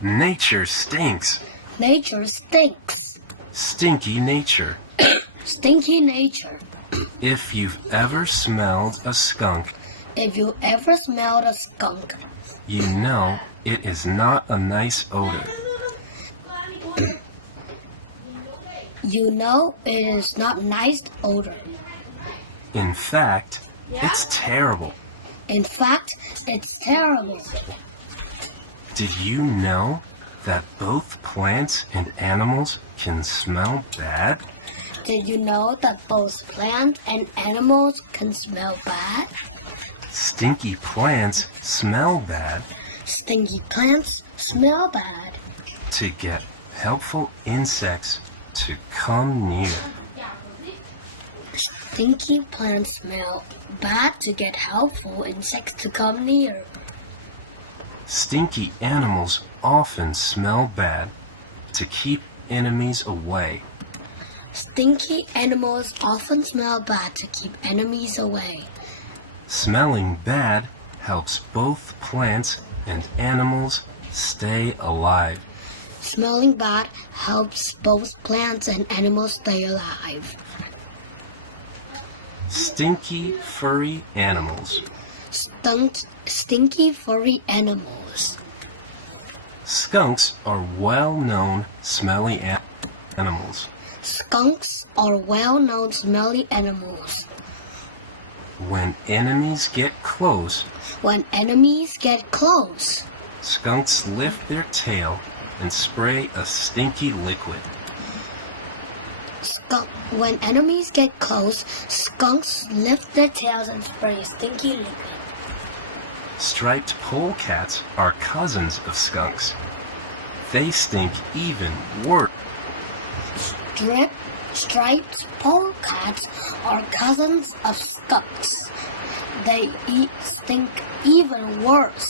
Nature stinks. Nature stinks. Stinky nature. Stinky nature. If you've ever smelled a skunk, If you ever smelled a skunk, you know it is not a nice odor. you know it is not nice odor. In fact, it's terrible. In fact, it's terrible. Did you know that both plants and animals can smell bad? Did you know that both plants and animals can smell bad? Stinky plants smell bad Stinky plants smell bad to get helpful insects to come near. Stinky plants smell bad to get helpful insects to come near. Stinky animals often smell bad to keep enemies away. Stinky animals often smell bad to keep enemies away. Smelling bad helps both plants and animals stay alive. Smelling bad helps both plants and animals stay alive. Stinky, furry animals. Stinky, furry animals. Skunks are well-known smelly animals. Skunks are well-known smelly animals. When enemies get close, skunks lift their tail and spray a stinky liquid. When enemies get close, skunks lift their tails and spray a stinky liquid. Striped polecats are cousins of skunks. They stink even worse. Striped polecats are cousins of skunks. They stink even worse.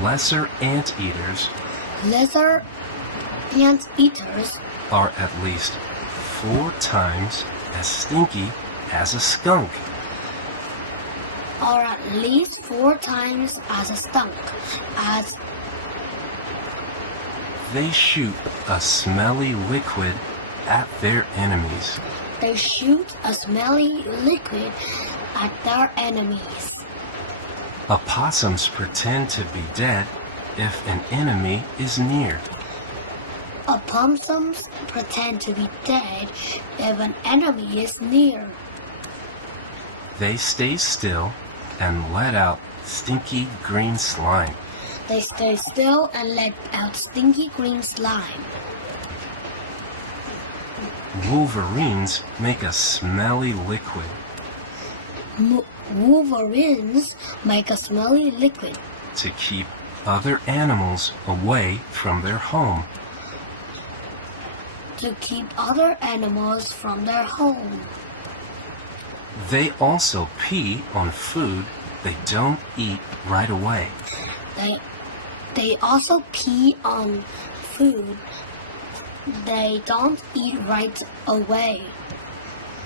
Lesser anteaters are at least 4 times as stinky as a skunk. Are at least 4 times as a skunk. As they shoot a smelly liquid at their enemies. They shoot a smelly liquid at their enemies. Opossums pretend to be dead if an enemy is near. Opossums pretend to be dead if an enemy is near. They stay still and let out stinky green slime. They stay still and let out stinky green slime. Wolverines make a smelly liquid. Wolverines make a smelly liquid to keep other animals away from their home. They also pee on food they don't eat right away. They also pee on food they don't eat right away.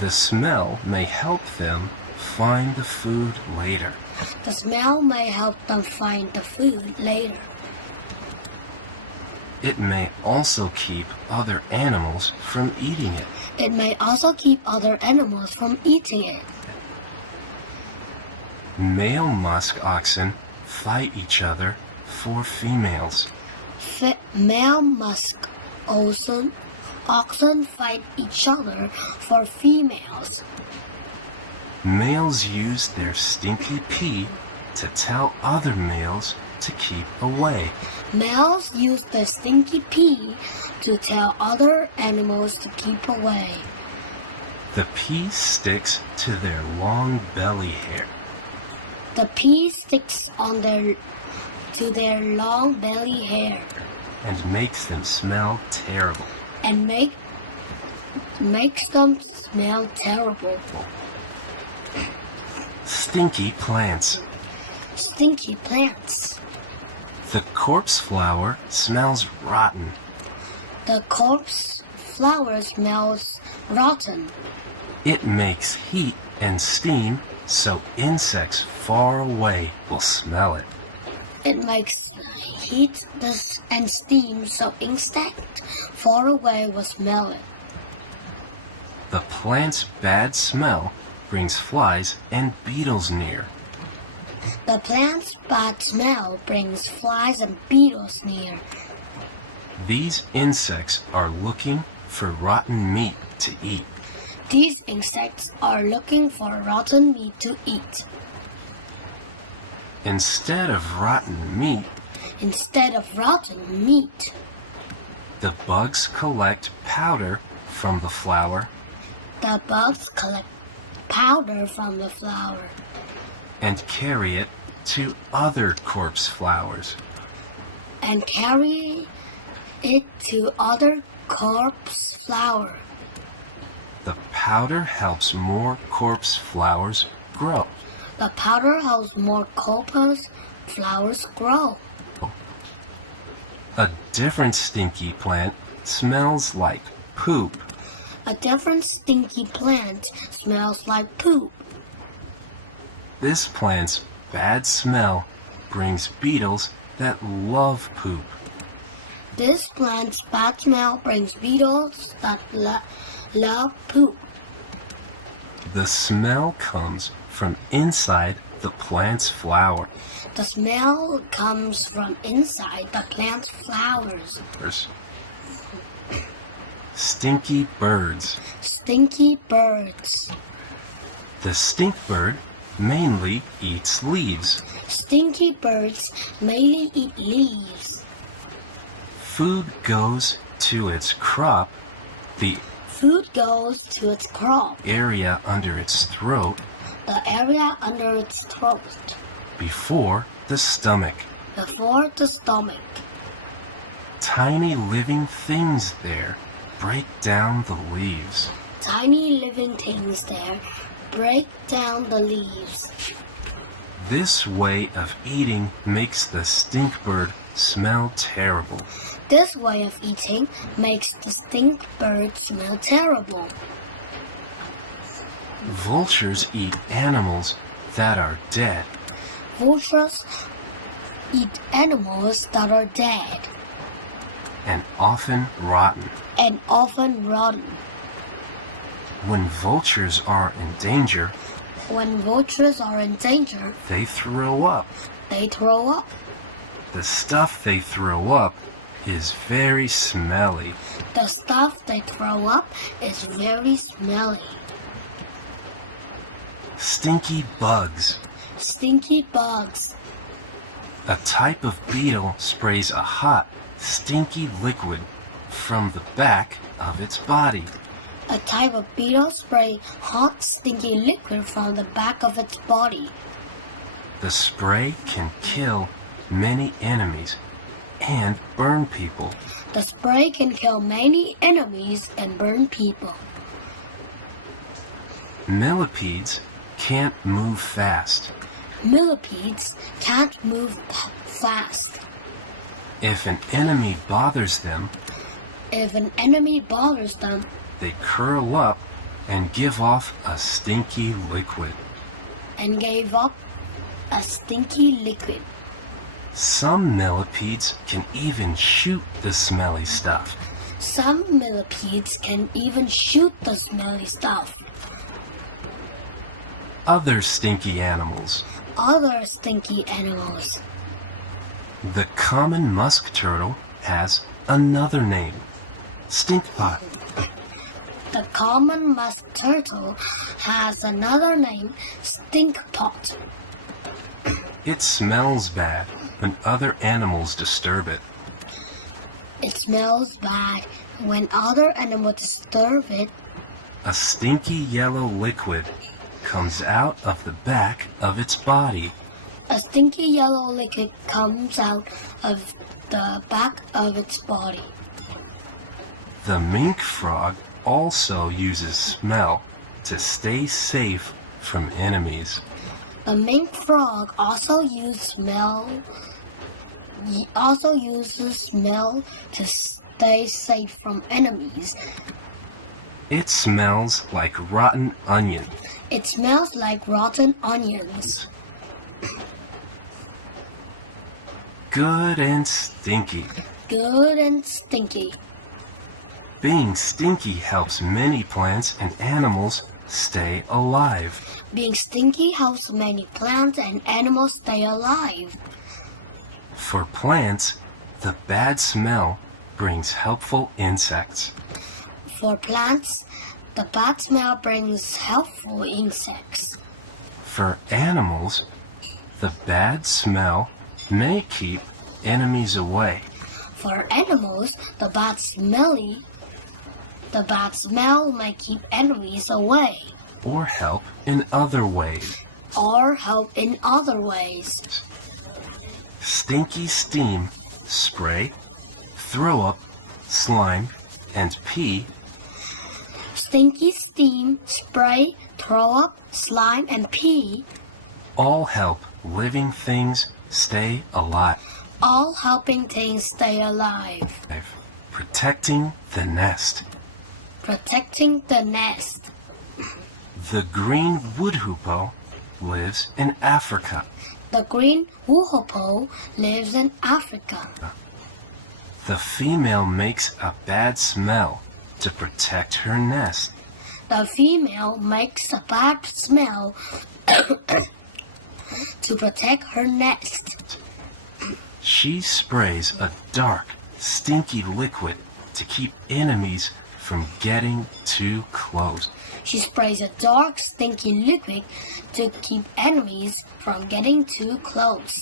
The smell may help them find the food later. The smell may help them find the food later. It may also keep other animals from eating it. It may also keep other animals from eating it. Male musk oxen fight each other for females. Male musk oxen fight each other for females. Males use their stinky pee to tell other males to keep away. Males use their stinky pee to tell other animals to keep away. The pee sticks to their long belly hair. The pee sticks to their long belly hair and makes them smell terrible. Makes them smell terrible. Stinky plants. Stinky plants. The corpse flower smells rotten. The corpse flower smells rotten. It makes heat and steam so insects far away will smell it. It makes heat and steam so insects far away will smell it. The plant's bad smell brings flies and beetles near. The plant's bad smell brings flies and beetles near. These insects are looking for rotten meat to eat. These insects are looking for rotten meat to eat. Instead of rotten meat, the bugs collect powder from the flower The bugs collect powder from the flower and carry it to other corpse flowers. and carry it to other corpse flower. The powder helps more corpse flowers grow. The powder helps more corpse flowers grow. A different stinky plant smells like poop. A different stinky plant smells like poop. This plant's bad smell brings beetles that love poop. This plant's bad smell brings beetles that love poop. The smell comes from inside the plant's flower. The smell comes from inside the plant's flowers. Stinky birds. Stinky birds. The stink bird mainly eats leaves. Stinky birds mainly eat leaves. Food goes to its crop, the Food goes to its crop, area under its throat, the area under its throat, before the stomach. before the stomach. Tiny living things there break down the leaves. Tiny living things there break down the leaves. This way of eating makes the stink bird smell terrible. This way of eating makes the stink bird smell terrible. Vultures eat animals that are dead. Vultures eat animals that are dead And often rotten. and often rotten. When vultures are in danger, When vultures are in danger, they throw up. they throw up. The stuff they throw up is very smelly. The stuff they throw up is very smelly. Stinky bugs. Stinky bugs. A type of beetle sprays a hot, stinky liquid from the back of its body. A type of beetle spray hot, stinky liquid from the back of its body. The spray can kill many enemies and burn people. The spray can kill many enemies and burn people. Millipedes can't move fast. Millipedes can't move fast. If an enemy bothers them, If an enemy bothers them, they curl up and give off a stinky liquid. and gave up a stinky liquid. Some millipedes can even shoot the smelly stuff. Some millipedes can even shoot the smelly stuff. Other stinky animals. Other stinky animals. The common musk turtle has another name, stinkpot. The common musk turtle has another name, stinkpot. It smells bad when other animals disturb it. It smells bad when other animals disturb it. A stinky yellow liquid comes out of the back of its body. A stinky yellow liquid comes out of the back of its body. The mink frog also uses smell to stay safe from enemies. The mink frog also uses smell to stay safe from enemies. It smells like rotten onion. It smells like rotten onions. Good and stinky. Good and stinky. Being stinky helps many plants and animals stay alive. Being stinky helps many plants and animals stay alive. For plants, the bad smell brings helpful insects. For plants, the bad smell brings helpful insects. For animals, the bad smell may keep enemies away. For animals, the bad smell may keep enemies away. Or help in other ways. Or help in other ways. Stinky steam, spray, throw up, slime, and pee Stinky steam, spray, throw up, slime, and pee all help living things stay alive. all helping things stay alive. Protecting the nest. Protecting the nest. The green woodhoopoe lives in Africa. The green woodhoopoe lives in Africa. The female makes a bad smell to protect her nest. The female makes a bad smell to protect her nest. She sprays a dark, stinky liquid to keep enemies from getting too close. She sprays a dark, stinky liquid to keep enemies from getting too close.